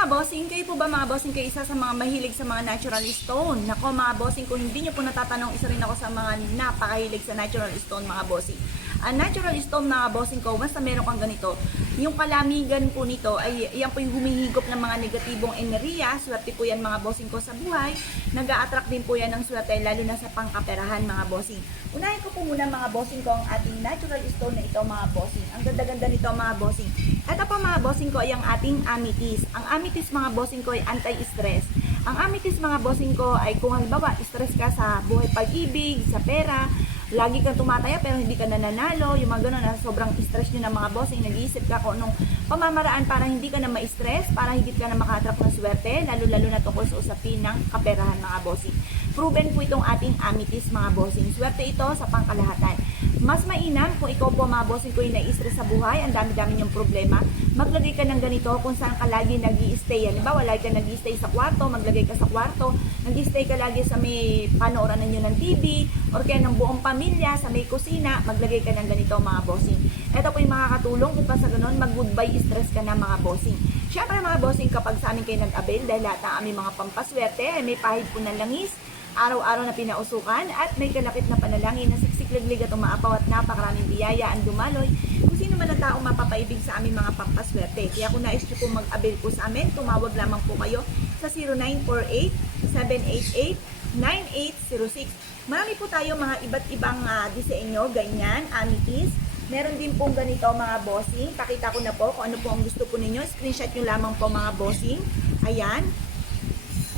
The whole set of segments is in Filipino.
mga bossing, kayo po ba mga bossing kayo isa sa mga mahilig sa mga natural stone? Nako mga bossing, kung hindi nyo po natatanong, isa rin ako sa mga napakahilig sa natural stone mga bossing. Ang natural stone mga bossing ko, basta meron kang ganito, yung kalamigan po nito ay yan po yung humihigop ng mga negatibong enerhiya. Swerte po yan mga bossing ko sa buhay. Nag-a-attract din po yan ng swerte lalo na sa pangkaperahan mga bossing. Unahin ko po muna mga bossing ko ang ating natural stone na ito mga bossing. Ang ganda-ganda nito mga bossing. Ito po mga bossing ko ay ang ating amethyst. Ang amethyst mga bossing ko ay anti-stress. Ang amethyst mga bossing ko ay kung halimbawa stress ka sa buhay pag-ibig, sa pera, lagi kang tumataya pero hindi ka nananalo, yung mga gano'n na sobrang stress nyo ng mga bossing, nag-iisip ka kung anong pamamaraan para hindi ka na ma-stress, para higit ka na makatrap ng swerte, lalo-lalo na tungkol sa usapin ng kaperahan mga bossing. Proven po itong ating amethyst mga bossing. Swerte ito sa pangkalahatan. Mas mainam kung ikaw po mga bossing ko yung na-stress sa buhay, ang dami-dami niyong problema, maglagay ka ng ganito kung saan ka lagi nag-i-stay. Halimbawa, lagi ka nag-i-stay sa kwarto, maglagay ka sa kwarto, nag-i-stay ka lagi sa may panooran ninyo ng TV, or kaya ng buong pamilya, sa may kusina, maglagay ka ng ganito mga bossing. Ito po yung makakatulong kung sa ganun, mag-goodbye stress ka na mga bossing. Siyempre mga bossing, kapag sa amin kayo nag-avail, dahil lahat ng aming mga pampaswerte, ay may pahid po ng langis, araw-araw na pinausukan, at may kalakip na panalangin na siksik-liglig at umaapaw at napakaraming biyaya ang dumaloy kung sino man ang taong mapapaibig sa aming mga pampaswerte. Kaya kung nais nyo po mag-avail po sa amin, tumawag lamang po kayo sa 0948-788-9806. Marami po tayo mga iba't ibang disenyo, ganyan, amethyst. Meron din pong ganito mga bossing. Pakita ko na po kung ano po ang gusto po ninyo. Screenshot nyo lamang po mga bossing. Ayan.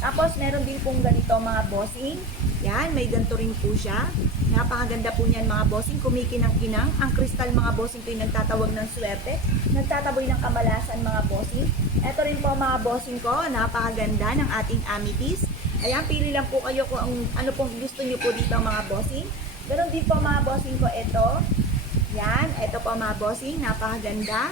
Tapos, meron din pong ganito mga bossing. Yan, may ganito rin po siya. Napakaganda po niyan mga bossing. Kumikinang-kinang. Ang kristal mga bossing ko yung nagtatawag ng swerte. Nagtataboy ng kamalasan mga bossing. Ito rin po mga bossing ko. Napakaganda ng ating amethyst. Ayan, pili lang po kayo kung ano pong gusto niyo po dito mga bossing. Meron din po mga bossing ko ito. Yan, ito po mga bossing. Napakaganda.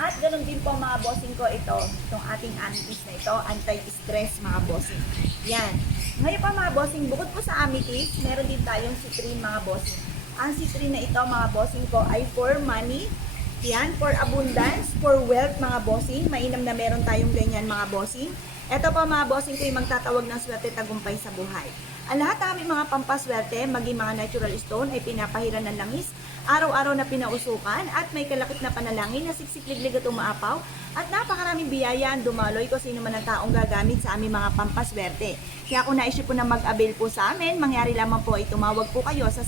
At ganoon din po mga bossing ko ito, itong ating amethyst na ito, anti-stress mga bossing. Yan. Ngayon pa mga bossing, bukod po sa amethyst, meron din tayong citrine mga bossing. Ang citrine na ito mga bossing ko ay for money, yan, for abundance, for wealth mga bossing. Mainam na meron tayong ganyan mga bossing. Ito pa mga bossing ko yung magtatawag ng swerte tagumpay sa buhay. Ang lahat ng aming mga pampaswerte, maging mga natural stone ay pinapahiran ng langis, araw-araw na pinausukan at may kalakip na panalangin na siksik-liglig at umaapaw at napakaraming biyaya ang dumaloy kung sino man ang taong gagamit sa aming mga pampaswerte. Kaya kung naisip po na mag-avail po sa amin, mangyari lamang po ay tumawag po kayo sa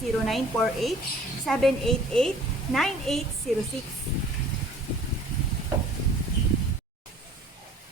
0948-788-9806.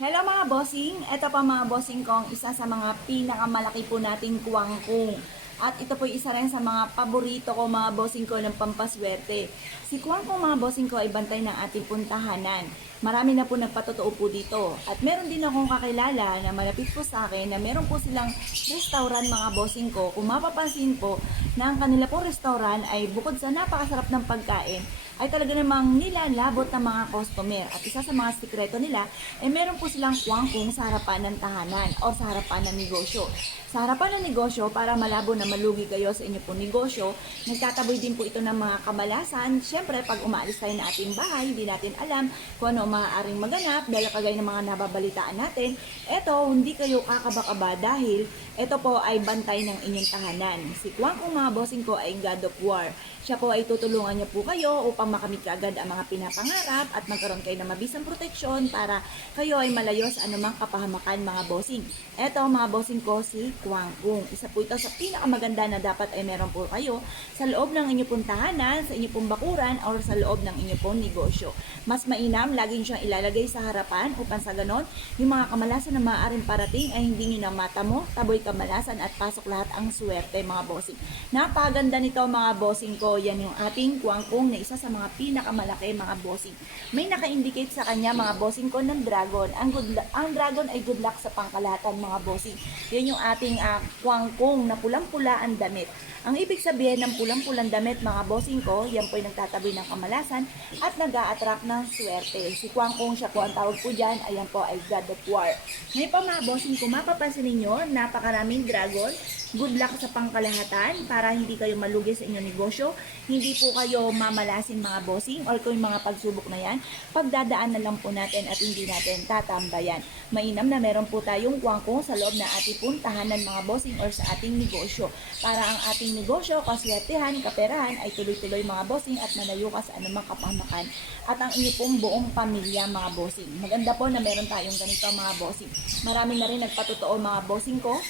Hello mga bossing, ito pa mga bossing kong isa sa mga pinakamalaki po nating kuwangkong. At ito po isa rin sa mga paborito ko mga bossing ko ng pampaswerte. Si kuwangkong mga bossing ko ay bantay ng ating puntahanan. Marami na po nagpatotoo po dito. At meron din akong kakilala na malapit po sa akin na meron po silang restaurant mga bossing ko. Kung mapapansin po na ang kanila pong restaurant ay bukod sa napakasarap ng pagkain, ay talaga namang nilalabot ng mga customer. At isa sa mga sikreto nila, ay meron po silang kuwangkong sa harapan ng tahanan o sa harapan ng negosyo. Sa harapan ng negosyo, para malabo na malugi kayo sa inyo pong negosyo, nagtataboy din po ito ng mga kamalasan. Siyempre, pag umaalis tayo na ating bahay, hindi natin alam kung ano maaaring maganap dahil kagaya ng mga nababalitaan natin. Ito, hindi kayo kakaba-kaba dahil ito po ay bantay ng inyong tahanan. Si kuwangkong mga bossing ko ay God of War. Siya po ay tutulungan niyo po kayo upang makamit kaagad ang mga pinapangarap at magkaroon kayo ng mabisang proteksyon para kayo ay malayo sa anumang kapahamakan mga bossing. Eto mga bossing ko si kuwangkong. Isa po ito sa pinakamaganda na dapat ay meron po kayo sa loob ng inyong pong tahanan, sa inyong pong bakuran, or sa loob ng inyong pong negosyo. Mas mainam, laging siyang ilalagay sa harapan upang sa ganon, yung mga kamalasan na maaaring parating ay hindi nyo na matamo, taboy kamalasan at pasok lahat ang swerte mga bossing. Napaganda nito mga bossing ko. Yan yung ating kuwangkong na isa sa mga pinakamalaki mga bossing. May naka-indicate sa kanya mga bossing ko ng dragon. Ang dragon ay good luck sa pangkalahatan mga bossing. Yan yung ating kuwangkong na pulang-pula ang damit. Ang ibig sabihin ng pulang-pulang damit mga bossing ko, yan po ay nagtataboy ng kamalasan at nag-a-attract ng swerte. Si kuwangkong siya po ang tawag po dyan, ayan po ay God of War. Ngayon pa mga bossing ko, mapapansin ninyo, napakaraming dragon. Good luck sa pangkalahatan para hindi kayo malugi sa inyong negosyo. Hindi po kayo mamalasin natin mga bossing or kung yung mga pagsubok na yan, pagdadaan na lang po natin at hindi natin tatambayan. Mainam na meron po tayong kwangkong sa loob na ating puntahanan mga bossing or sa ating negosyo. Para ang ating negosyo, kaswertehan, kaperahan ay tuloy-tuloy mga bossing at malayo ka sa anumang kapahamakan at ang inyo pong buong pamilya mga bossing. Maganda po na meron tayong ganito mga bossing. Marami na rin nagpatotoo mga bossing ko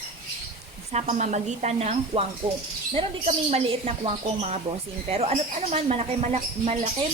sa pamamagitan ng kwangkong. Meron din kaming maliit na kwangkong mga bossing. Pero ano man, malaki,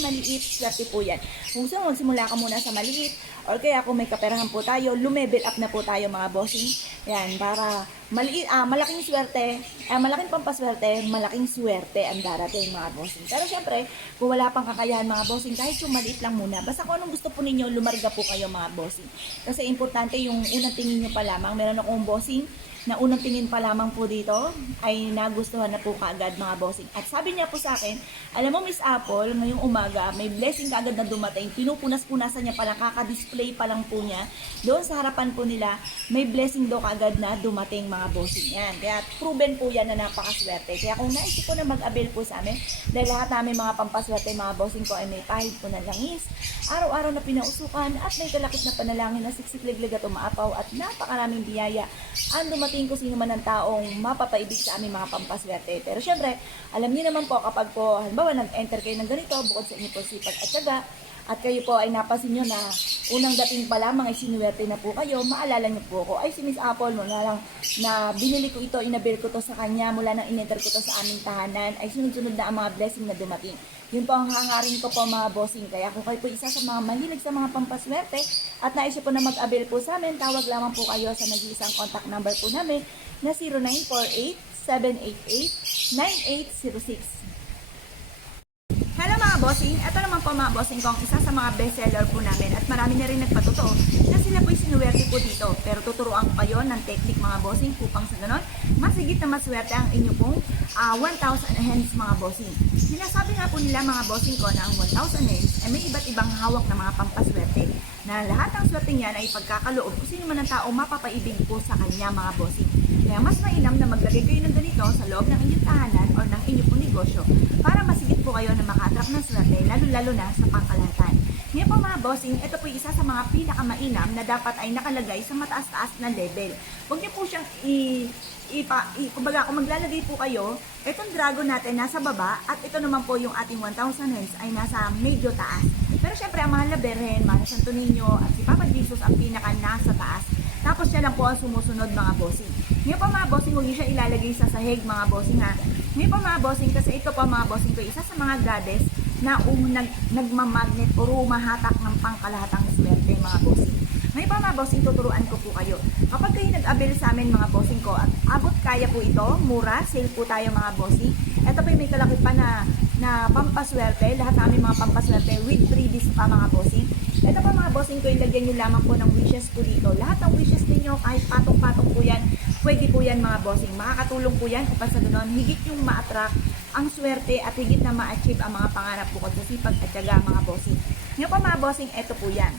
maliit, swerte po yan. Kung saan magsimula ka muna sa maliit, or kaya kung may kaperahan po tayo, lumevel up na po tayo mga bossing. Yan, para malaking swerte, malaking pampaswerte, malaking swerte ang darating mga bossing. Pero syempre, kung wala pang kakayahan mga bossing, kahit yung maliit lang muna, basta kung anong gusto po ninyo, lumarga po kayo mga bossing. Kasi importante yung unang tingin nyo pa lamang. Meron akong bossing na unang tingin pa lamang po dito ay nagustuhan na po kaagad mga bossing. At sabi niya po sa akin, alam mo Miss Apple, ngayong umaga may blessing kaagad na dumating. Pinupunas-punasan niya palang, kaka-display pa lang po niya. Doon sa harapan po nila, may blessing daw kaagad na dumating mga bossing yan. Kaya proven po yan na napakaswerte. Kaya kung naisip ko na mag-avail po sa amin, dahil lahat namin mga pampaswerte mga bossing ko ay may pahid po na langis, araw-araw na pinausukan at may kalakip na panalangin na siksik-liglig at umaapaw at napakaraming biyaya ang dumating kung sino man ang taong mapapaibig sa aming mga pampaswerte. Pero syempre, alam niyo naman po kapag po, halimbawa nag-enter kayo ng ganito, bukod sa inyo po sipag at syaga, at kayo po ay napansin nyo na unang dating pa lamang ay sinuwerte na po kayo, maalala nyo po ako, ay si Miss Apple, mula lang na binili ko ito, inabil ko to sa kanya, mula nang in-enter ko to sa aming tahanan, ay sunod-sunod na ang mga blessing na dumating. Yun po ang hangarin ko po mga bossing. Kaya kung kayo po isa sa mga mahilig sa mga pampaswerte at naisip po na mag-avail po sa amin, tawag lamang po kayo sa nag-iisang contact number po namin na 0948-788-9806. Hello mga bossing, ito naman po mga bossing kong isa sa mga bestseller po namin at marami na rin nagpatotoo na sila po'y sinuwerte po dito. Pero tuturuan ko kayo ng technique mga bossing upang sa ganon, masigit na maswerte ang inyo pong 1,000 hands mga bossing. Sinasabi nga po nila mga bossing ko na ang 1,000 hands ay may iba't ibang hawak na mga pampaswerte na lahat ng swerte niyan ay pagkakaloob kung sino man ang tao mapapaibig po sa kanya mga bossing. Kaya mas mainam na maglagay kayo ng ganito sa loob ng inyong tahanan o ng inyong pong negosyo para masigit po kayo na maka-attract ng swerte, lalo-lalo na sa pangkalahatan. Ngayon po mga bossing, ito po isa sa mga pinakamainam na dapat ay nakalagay sa mataas-taas na level. Huwag niyo po siyang kumbaga kung maglalagay po kayo, itong dragon natin nasa baba at ito naman po yung ating 1,000 hands ay nasa medyo taas. Pero syempre ang Mahal na Birhen, Mahal na Santo Niño at si Papa Jesus ang pinaka nasa taas. Tapos siya lang po ang sumusunod mga bossing. Ngayon po mga bossing, huwag niyo siya ilalagay sa sahig mga bossing ha. Ngayon po mga bossing, kasi ito po mga bossing ko, isa sa mga goddess na nagmamagnet o rumahatak ng pangkalahatang swerte mga bossing. Ngayon po mga bossing, tuturuan ko po kayo. Kapag kayo nag-avail sa amin mga bossing ko at abot kaya po ito, mura, sale po tayo mga bossing. Ito po may kalakip pa na pampaswerte, lahat namin mga pampaswerte with freebies pa mga bossing. Ito po mga bossing ko, ilagyan nyo lamang po ng wishes po dito. Lahat ng wishes ninyo, kahit patong-patong po yan, pwede po yan mga bossing. Makakatulong po yan upang sa ganoon, higit yung ma-attract ang swerte at higit na ma-achieve ang mga pangarap bukod sa sipag at tiyaga mga bossing. Ngayon po mga bossing, ito po yan.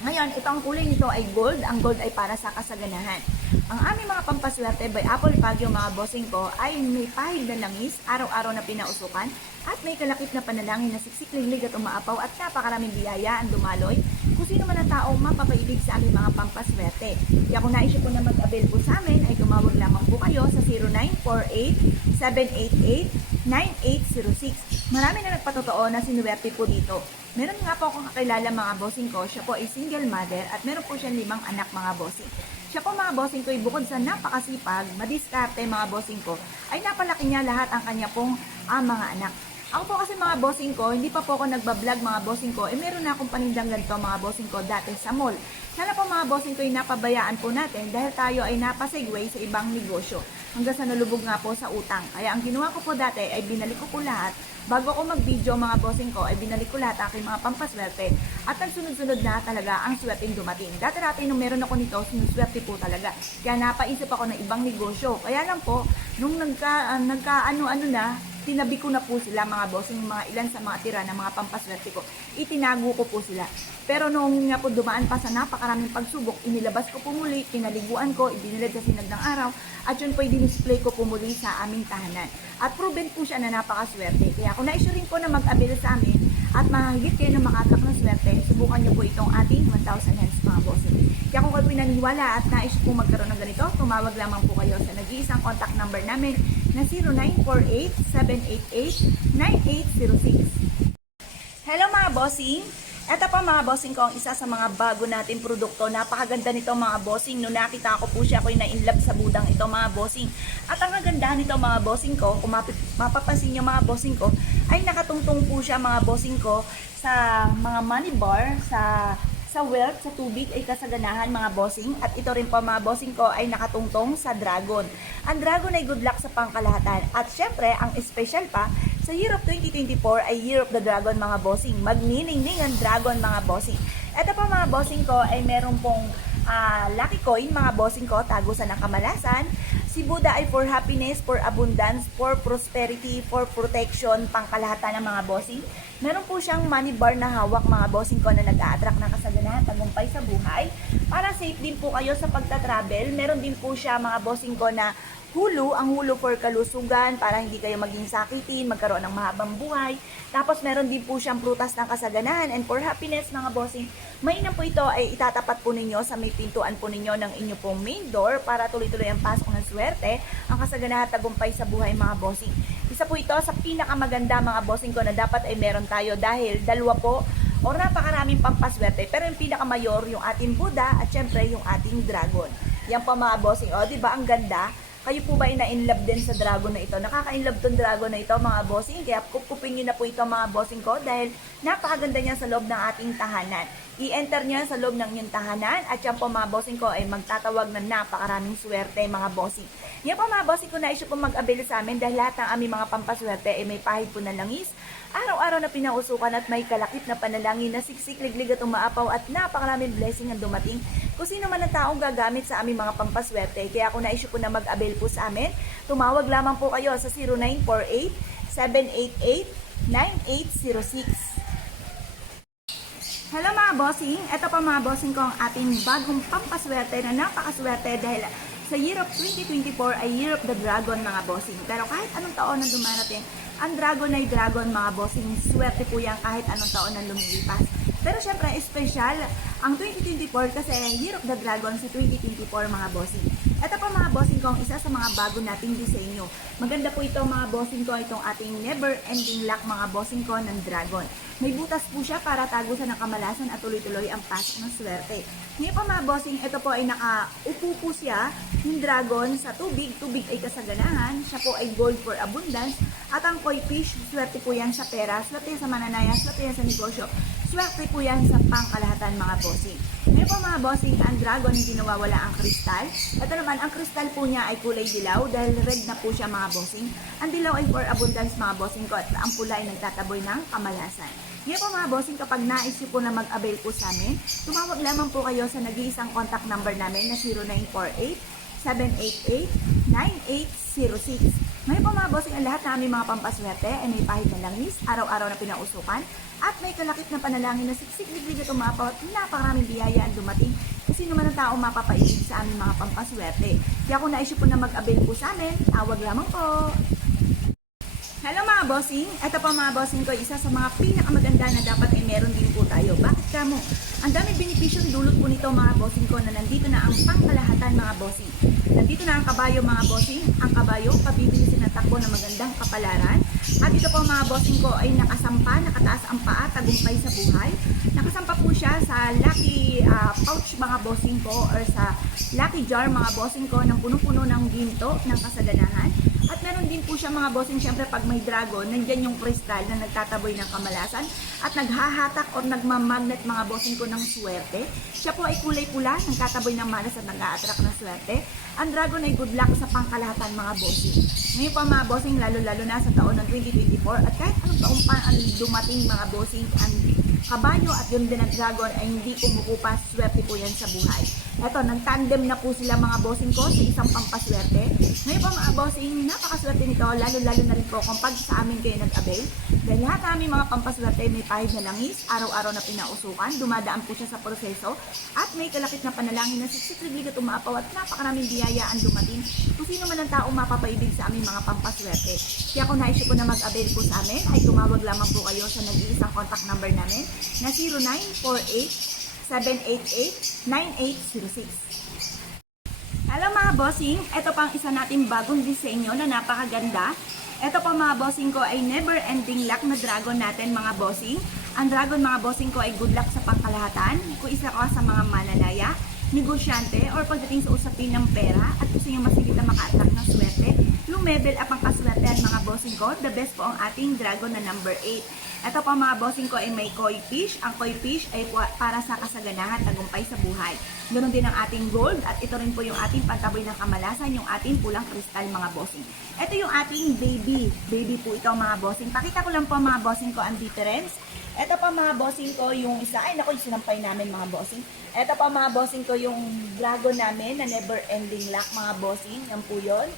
Ngayon, ito ang kulay nito ay gold. Ang gold ay para sa kasaganahan. Ang aming mga pampaswerte by Apple Pagyo mga bossing ko ay may pahid na langis, araw-araw na pinausukan, at may kalakip na panalangin na siksik-liglig at umaapaw at napakaraming biyaya ang dumaloy kung sino man ang tao mapapaibig sa aming mga pampaswerte. Kaya kung naisip po na mag-avail po sa amin, ay tumawag lamang po kayo sa 0948-788-9806. Marami na nagpatotoo na sinuwerte po dito. Meron nga po akong kakilala mga bossing ko, siya po ay single mother at meron po siyang 5 anak mga bossing. Siya po mga bossing ko ay bukod sa napakasipag, madiskarte mga bossing ko, ay napalaki niya lahat ang kanya pong mga anak. Ako po kasi mga bossing ko, hindi pa po ako nagbablog mga bossing ko, meron na akong panindang ganito mga bossing ko dati sa mall. Sana po mga bossing ko ay napabayaan po natin dahil tayo ay napasegue sa ibang negosyo hanggang sa nalubog nga po sa utang. Kaya ang ginawa ko po dati ay binalik ko po lahat. Bago ako mag-video mga bossing ko ay binalik ko lahat aking mga pampaswerte at nagsunod-sunod na talaga ang swerteng dumating. Dati nung meron ako nito, sinuswerte po talaga. Kaya napaisip ako ng ibang negosyo. Kaya lang po, nung nagka-ano-ano na, tinabi ko na po sila mga bossing, mga ilan sa mga tira ng mga pampaswerte ko. Itinago ko po sila. Pero noong nga po dumaan pa sa napakaraming pagsubok, inilabas ko po muli, kinaliguan ko, ibinilad sa sinag ng araw, at yun po i-display ko po muli sa aming tahanan. At proven po siya na napakaswerte. Kaya kung nais rin po na mag-avail sa amin at mahigit kayo na makatlak ng swerte, subukan nyo po itong ating 1,000 hands mga bossing. Kaya kung kayo pinaniwala at nais po magkaroon ng ganito, tumawag lamang po kayo sa nag-iisang contact number namin na 0948-788-9806. Hello mga bossing! Ito po mga bossing ko, ang isa sa mga bago natin produkto. Napakaganda nito mga bossing. Nung nakita ko po siya, ako'y na-inlove sa budang ito mga bossing. At ang ganda nito mga bossing ko, kung mapapansin nyo mga bossing ko, ay nakatungtong po siya mga bossing ko sa mga money bar, sa wealth, sa tubig ay kasaganahan mga bossing. At ito rin po mga bossing ko ay nakatungtong sa dragon. Ang dragon ay good luck sa pangkalahatan. At syempre, ang special pa, sa year of 2024 ay year of the dragon mga bossing. Magniningning ang dragon mga bossing. Ito po mga bossing ko ay meron pong lucky coin mga bossing ko, tagusan ng kamalasan. Si Buddha ay for happiness, for abundance, for prosperity, for protection, pangkalahatan ng mga bossing. Meron po siyang money bar na hawak mga bossing ko na nag-a-attract ng kasaganahan, tagumpay sa buhay. Para safe din po kayo sa pagta-travel. Meron din po siya mga bossing ko na hulu, ang hulu for kalusugan, para hindi kayo maging sakitin, magkaroon ng mahabang buhay. Tapos meron din po siyang prutas ng kasaganahan and for happiness mga bossing. Mainam po ito ay itatapat po ninyo sa may pintuan po ninyo ng inyo pong main door para tuloy-tuloy ang pasok ng swerte, ang kasaganahan at tagumpay sa buhay mga bossing. Isa po ito sa pinakamaganda mga bossing ko na dapat ay meron tayo dahil dalawa po o napakaraming pampaswerte. Pero yung pinakamayor yung ating Buddha at syempre yung ating dragon. Yan po mga bossing. O, diba ang ganda? Kayo po ba ay na-inlove din sa dragon na ito? Nakaka-inlove tong dragon na ito mga bossing. Kaya kupupin nyo na po ito mga bossing ko dahil napakaganda niya sa loob ng ating tahanan. I-enter nyo sa loob ng inyong tahanan at yan po mga bossing ko ay magtatawag ng napakaraming swerte mga bossing. Yan po mga bossing ko na isyo po mag-avail sa amin dahil lahat ng aming mga pampaswerte ay may pahid po na langis. Araw-araw na pinausukan at may kalakip na panalangin na siksik, liglig at umaapaw at napakaraming blessing ang dumating kung sino man ang taong gagamit sa aming mga pampaswerte. Kaya kung na-issue po na mag-avail po sa amin, tumawag lamang po kayo sa 0948-788-9806. Hello mga bossing! Ito pa mga bossing ko ang ating bagong pampaswerte na napakaswerte dahil sa year of 2024 ay year of the dragon mga bossing. Pero kahit anong taon na dumarating, ang dragon ay dragon mga bossing. Swerte po yan kahit anong taon na lumilipas. Pero syempre, special ang 2024 kasi year of the dragon sa 2024 mga bossing. Ito pa mga bossing ko ang isa sa mga bago nating disenyo. Maganda po ito mga bossing ko, itong ating never ending luck mga bossing ko ng dragon. May butas po siya para tagusan ng kamalasan at tuloy-tuloy ang pasok ng swerte. Ngayon pa mga bossing, ito po ay nakaupo po siya yung dragon sa tubig. Tubig ay kasaganahan, siya po ay gold for abundance. At ang koi fish, swerte po yan sa pera, swerte yan sa mananaya, swerte yan sa negosyo. Swerte po yan sa pangkalahatan mga bossing. Ngayon po mga bossing, ang dragon hindi nawawala ang kristal. Ito naman, ang kristal po niya ay kulay dilaw dahil red na po siya mga bossing. Ang dilaw ay for abundance mga bossing ko at ang pula ay nagtataboy ng kamalasan. Ngayon po mga bossing, kapag nais po na mag-avail po sa amin, tumawag lamang po kayo sa nag-iisang contact number namin na 0948-788-9806. Ngayon po mga bossing, ang lahat na aming mga pampaswerte ay may pahid na langis, araw-araw na pinausukan, at may kalakip na panalangin na siksik, liglig at umapaw at napakaraming biyaya ang dumating kung sino man ang tao mapapaibig sa aming mga pampaswerte. Kaya kung na-issue po na mag-avail po sa amin, tawag lamang po. Hello mga bossing! Ito po mga bossing ko, isa sa mga pinakamaganda na dapat ay meron din po tayo. Bakit kamo? Ang daming benepisyon dulot po nito mga bossing ko na nandito na ang pangkalahatan mga bossing. Nandito na ang kabayo mga bossing. Ang kabayo, pabibilisin ng takbo ng magandang kapalaran. At ito po mga bossing ko ay nakasampa, nakataas ang paa, tagumpay sa buhay. Nakasampa po siya sa lucky pouch mga bossing ko or sa lucky jar mga bossing ko ng puno-puno ng ginto ng kasaganahan. At meron din po siya mga bossing, syempre pag may dragon, nandyan yung kristal na nagtataboy ng kamalasan at naghahatak o nagmamagnet mga bossing ko ng swerte. Siya po ay kulay pula, nagtataboy ng malas at nag-a-attract ng swerte. Ang dragon ay good luck sa pangkalahatan mga bossing. Ngayon pa mga bossing, lalo-lalo na sa taon ng 2024 at kahit anong taon pa ang dumating mga bossing, ang kabayo at yung din ang dragon ay hindi kumukupas, swerte po yan sa buhay. Eto, nag-tandem na po sila mga bossing ko sa isang pampaswerte. Ngayon po mga bossing, napakaswerte nito, lalo-lalo na rin po kung pag sa amin kayo nag-avail. Dahil lahat ng aming mga pampaswerte may pahid na langis, araw-araw na pinausukan, dumadaan po siya sa proseso, at may kalakit na panalangin na siksik-liglig at umaapaw at napakaraming biyaya ang dumating kung sino man ang tao mapapaibig sa aming mga pampaswerte. Kaya kung naisip po na mag-avail po sa amin, ay tumawag lamang po kayo sa nag-iisang contact number namin na 0948-788-9806. Hello mga bossing, ito pang isa nating bagong disenyo na napakaganda. Ito po mga bossing ko ay never ending luck na dragon natin mga bossing. Ang dragon mga bossing ko ay good luck sa pangkalahatan. Kung isa ka sa mga mananaya, negosyante, or pagdating sa usapin ng pera at gusto nyo masigit na maka-attract ng swerte, lumebel up ang kaswertehan mga bossing ko. The best po ang ating dragon na number 8. Ito pa mga bossing ko ay may koi fish. Ang koi fish ay para sa kasaganahan, tagumpay sa buhay. Ganon din ang ating gold at ito rin po yung ating pagtaboy ng kamalasan, yung ating pulang kristal mga bossing. Ito yung ating baby. Baby po ito mga bossing. Pakita ko lang po mga bossing ko ang difference. Ito pa mga bossing ko yung isa. Ay naku, yung sinampay namin mga bossing. Ito pa mga bossing ko yung dragon namin na never ending luck mga bossing. Yan po yun.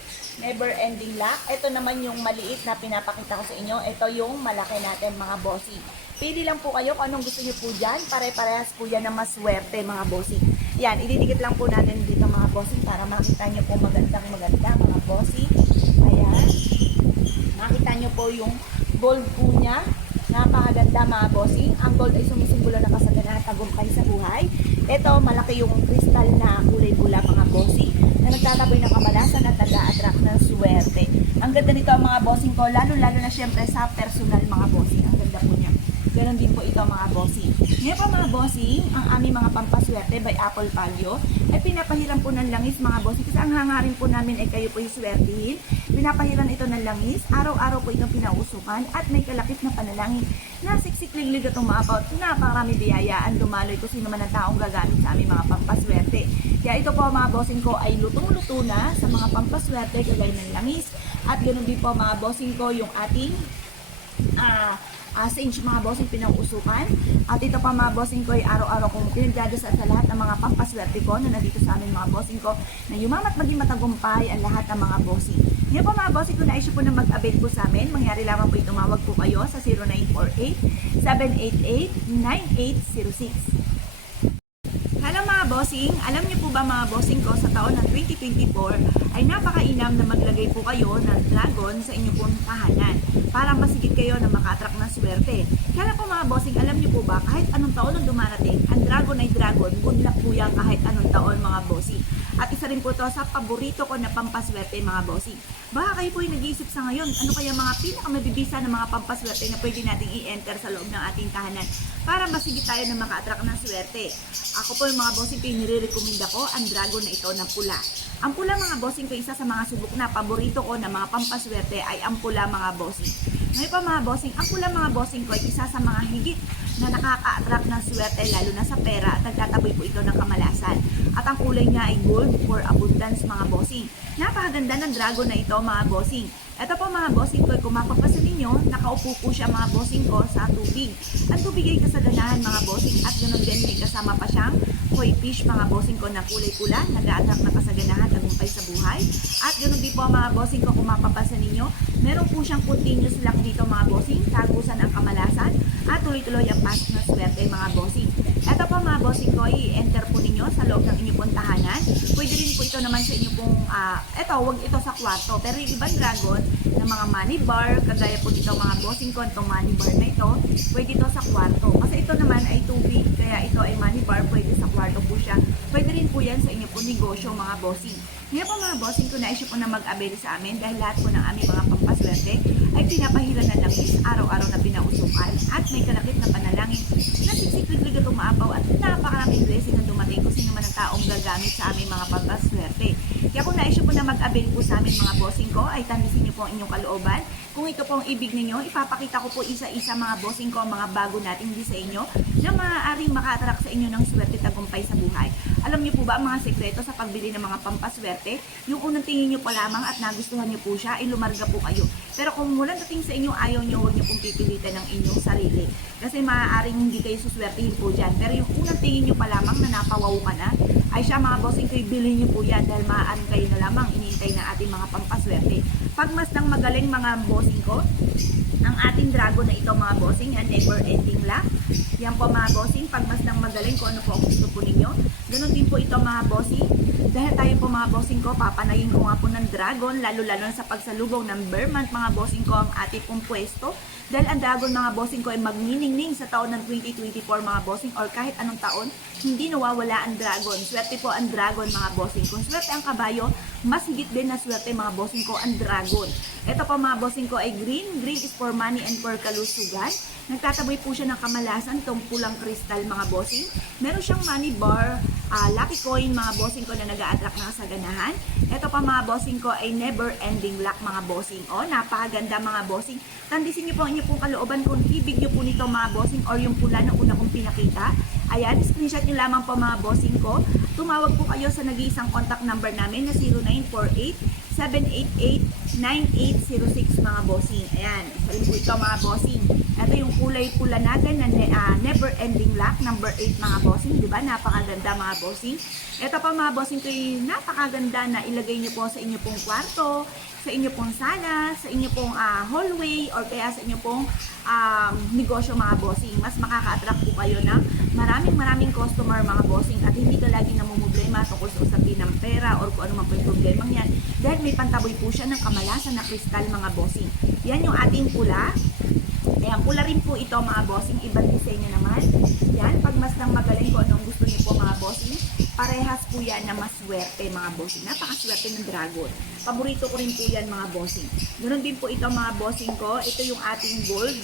Never ending luck. Ito naman yung maliit na pinapakita ko sa inyo. Ito yung malaki natin mga bossing. Pili lang po kayo kung anong gusto nyo po dyan. Pare-parehas po yan na maswerte mga bossing. Yan, ididikit lang po natin dito mga bossing para makita nyo po magandang mga bossing. Ayan. Makita nyo po yung gold po niya. Napakaganda mga bossing. Ang gold ay sumisimbolo na kasaganahan, tagumpay sa buhay. Ito, malaki yung crystal na kulay pula mga bossing na nagtataboy ng kamalasan at nag-a-attract ng swerte. Ang ganda nito mga bossing ko, lalo-lalo na syempre sa personal mga bossing. Ang ganda po niya. Ganon din po ito mga bossing. Ngayon po mga bossing, ang aming mga pampaswerte by Apple Palio ay pinapahiran po ng langis mga bossing kasi ang hangarin po namin ay kayo po yung swertihin. Pinapahiran ito ng langis, araw-araw po itong pinausukan at may kalakip na panalangin na siksik-liglig at umaapaw at napakarami biyayaan dumaloy kung sino man ang taong gagamit sa aming mga pampaswerte. Kaya ito po mga bossing ko ay lutong-luto na sa mga pampaswerte kagaya ng langis at ganoon din po mga bossing ko yung ating sa inch mga bossing pinausukan. At ito pa mga bossing ko ay araw-araw kong pinagdadasal sa lahat ng mga pampaswerte ko na nandito sa amin mga bossing ko na yumamat maging matagumpay ang lahat ng mga bossing. Ngayon po mga bossing ko na issue po na mag-avail po sa amin. Mangyari lamang po tumawag po kayo sa 0948-788-9806. Hello mga bossing, alam niyo po ba mga bossing ko sa taon ng 2024 ay napakainam na maglagay po kayo ng dragon sa inyong pong tahanan para masigit kayo na maka-attract ng swerte. Kaya po mga bossing, alam niyo po ba kahit anong taon ang dumarating, ang dragon ay dragon, good luck po yan kahit anong taon mga bossing. At isa rin po ito sa paborito ko na pampaswerte mga bossing. Baka kayo po yung nag-iisip sa ngayon, ano kaya mga pinakamabibisa ng mga pampaswerte na pwede nating i-enter sa loob ng ating tahanan para masigit tayo na maka-attract ng swerte. Ako po yung mga bossing ko, nire-recommend ako ang dragon na ito na pula. Ang pula mga bossing ko, isa sa mga subok na paborito ko na mga pampaswerte ay ang pula mga bossing. Ngayon pa mga bossing, ang pula mga bossing ko ay isa sa mga higit na nakaka-attract ng swerte lalo na sa pera at nagtataboy po ito ng kamalasan. At ang kulay niya ay gold for abundance mga bossing. Napakaganda ng dragon na ito mga bossing. Ito po mga bossing ko, kung mapapasin ninyo, nakaupo po siya mga bossing ko sa tubig. Ang tubig ay kasaganahan mga bossing at ganoon din may kasama pa siyang koi fish mga bossing ko na kulay pula, nag-a-attract na kasaganahan, tagumpay sa buhay. At ganoon din po mga bossing ko, kung mapapasin ninyo, meron po siyang continuous luck dito mga bossing, tagusan ang kamalasan at tuloy-tuloy ang pasok na swerte mga bossing. Ito po mga bossing ko, i-enter po ninyo sa loob ng inyong pong tahanan. Pwede rin po ito naman sa inyong pong, wag ito sa kwarto. Pero yung ibang dragon na mga money bar, kagaya po dito mga bossing ko, itong money bar na ito, pwede ito sa kwarto. Kasi ito naman ay tubig, kaya ito ay money bar, pwede sa kwarto po siya. Pwede rin po yan sa inyong pong negosyo mga bossing. Ngayon po mga bossing ko, na-issue po na mag-avail sa amin dahil lahat po ng aming mga pampaswerte ay pinapahiran na langis, araw-araw na pinausukan at may kalakip na panalangin na siksik-liglig at umaapaw at napakaraming blessing na dumating kung sino man ang taong gagamit sa aming mga pampaswerte. Kaya kung na-issue po na mag-avail po sa amin mga bossing ko, ay tandisin niyo po ang inyong kalooban. Kung Kung ito po ang ibig ninyo, ipapakita ko po isa-isa mga bossing ko, mga bago nating disenyo na maaaring maka-attract sa inyo ng swerte tagumpay sa buhay. Alam niyo po ba ang mga sekreto sa pagbili ng mga pampaswerte? Yung unang tingin niyo pa lamang at nagustuhan niyo po siya, ay lumarga po kayo. Pero kung mulang dating sa inyo, ayaw niyo, huwag niyo pong pipilitan ng inyong sarili. Kasi maaaring hindi kayo suswertihin po dyan. Pero yung unang tingin niyo pa lamang na napawaw ka na, ay siya mga bossing ko, ibili niyo po yan dahil maaaring kayo na lamang iniintay ng ating mga pampaswerte. Pagmasdang magaling mga bossing ko, ang ating dragon na ito mga bossing, yan, never ending luck. Yan po mga bossing, pagmasdang magaling kung ano po ang gusto po ninyo. Ganon din po ito mga bossing. Dahil tayo po mga bossing ko, papanayin ko nga po ng dragon, lalo-lalo na sa pagsalubong ng bear month mga bossing ko ang ating pong pwesto. Dahil ang dragon mga bossing ko ay magniningning sa taon ng 2024 mga bossing or kahit anong taon, hindi nawawala ang dragon. Swerte po ang dragon mga bossing. Kung swerte ang kabayo, mas higit din na swerte mga bossing ko ang dragon. Ito po mga bossing ko ay green. Green is for money and for kalusugan. Nagtataboy po siya ng kamalasan, itong pulang kristal mga bossing. Meron siyang money bar, lucky coin mga bossing ko na nag-a-attract ng kasaganahan. Ito pa mga bossing ko ay never ending luck mga bossing. O, napakaganda mga bossing. Tandisin niyo po ang inyong kalooban kung ibig niyo po nito mga bossing or yung pula na una kong pinakita. Ayan, screenshot niyo lamang po mga bossing ko. Tumawag po kayo sa nag-iisang contact number namin na 0948-788-9806 mga bossing. Ayan, isa rin po ito mga bossing. Ito yung kulay pulanagan na never ending luck, number 8 mga bossing. Diba? Napakaganda mga bossing. Ito pa mga bossing ko yung napakaganda na ilagay niyo po sa inyo pong kwarto, sa inyo pong sala, sa inyo pong hallway, or kaya sa inyo pong negosyo mga bossing. Mas makaka-attract po kayo ng maraming customer mga bossing at hindi ka lagi namumblema tungkol sa usapin ng pera or kung ano man po yung problema yan. Dahil may pantaboy po siya ng kamalasan na kristal mga bossing. Yan yung ating pula. Ayan, pula rin po ito mga bossing. Ibang disenyo naman. Yan, pagmasdang magaling ko anong gusto niyo po mga bossing. Parehas po yan na maswerte mga bossing. Napakaswerte ng dragon. Paborito ko rin po yan mga bossing. Ganoon din po ito mga bossing ko. Ito yung ating gold.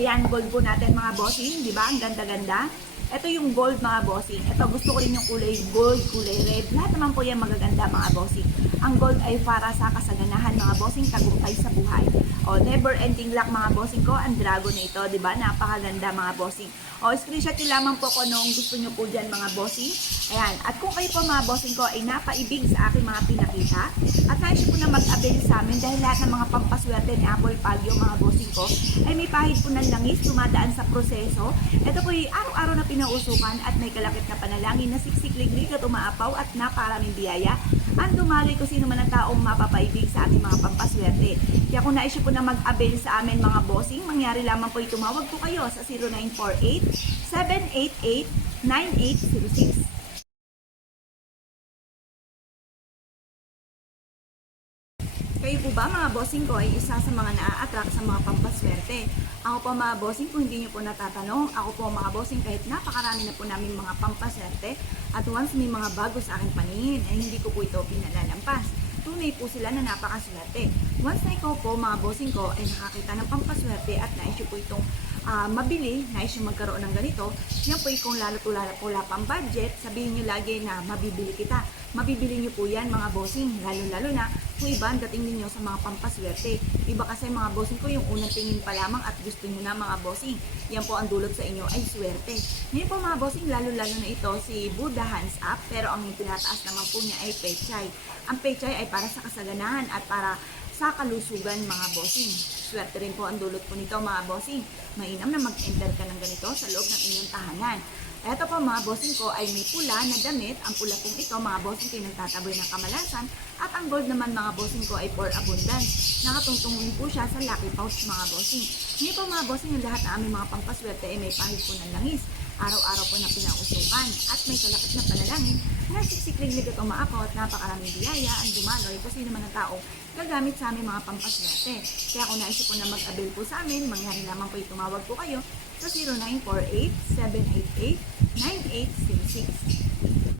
Ayan, gold po natin mga bossing. Diba? Ang ganda-ganda. Ito yung gold mga bossing. Ito gusto ko rin yung kulay gold, kulay red. Lahat naman po yan magaganda mga bossing. Ang gold ay para sa kasaganahan mga bossing, tagumpay sa buhay. O, never ending luck mga bossing ko. Ang dragon na ito, diba? Napakaganda mga bossing. O, screenshot nyo lamang po kung anong gusto nyo po dyan mga bossing. Ayan. At kung kayo po mga bossing ko ay napaibig sa aking mga pinakita, at nais po na mag-avail sa amin dahil lahat ng mga pampaswerte ni Apple Palio mga bossing ko ay may pahid po ng langis, dumadaan sa proseso. Ito po ay araw-araw na pinausukan at may kalakip na panalangin na siksik-liglig at umaapaw at napakaraming biyaya. Ang dumaloy ko sino man ang taong mapapaibig sa ating mga pampaswerte. Kaya kung nais po na mag-avail sa amin mga bossing, mangyari lamang po tumawag po kayo sa 0948-788-9806. Kayo po ba mga bossing ko ay isa sa mga naa-attract sa mga pampaswerte? Ako po mga bossing, kung hindi nyo po natatanong, ako po mga bossing kahit napakarami na po namin mga pampaswerte at once may mga bago sa aking paningin ay hindi ko po ito pinalalampas. Tunay po sila na napakaswerte. Once na ikaw po mga bossing ko ay nakakita ng pampaswerte at nais nyo po itong mabili, nais nyo magkaroon ng ganito, yan po kung lalo po wala pang budget, sabihin nyo lagi na mabibili kita. Mabibili nyo po yan mga bossing, lalo-lalo na kung iba ang dating ninyo sa mga pampaswerte. Iba kasi mga bossing ko yung unang tingin pa lamang at gusto nyo na mga bossing. Yan po ang dulot sa inyo ay swerte. Ngayon po mga bossing, lalo-lalo na ito si Buddha Hands Up, pero ang pinataas naman po niya ay pechay. Ang pechay ay para sa kasaganahan at para sa kalusugan mga bossing. Swerte rin po ang dulot po nito mga bossing. Mainam na mag-enter ka ng ganito sa loob ng inyong tahanan. Ito po mga bossing ko ay may pula na damit. Ang pula pong ito mga bossing ko ay nagtataboy ng kamalasan. At ang gold naman mga bossing ko ay for abundance. Nakatungtong rin po siya sa lucky pouch mga bossing. Ngayon po mga bossing, ang lahat ng aming mga pampaswerte ay may pahid po ng langis. Araw-araw po na pinausukan at may kalakit na panalangin na siksik-liglig at umaako at napakaraming biyaya ang dumaloy kasi naman ang tao gagamit sa aming mga pampaswerte. Kaya kung naisip po na mag-avail po sa amin, mangyari naman po tumawag po kayo sa 0948-788-9806.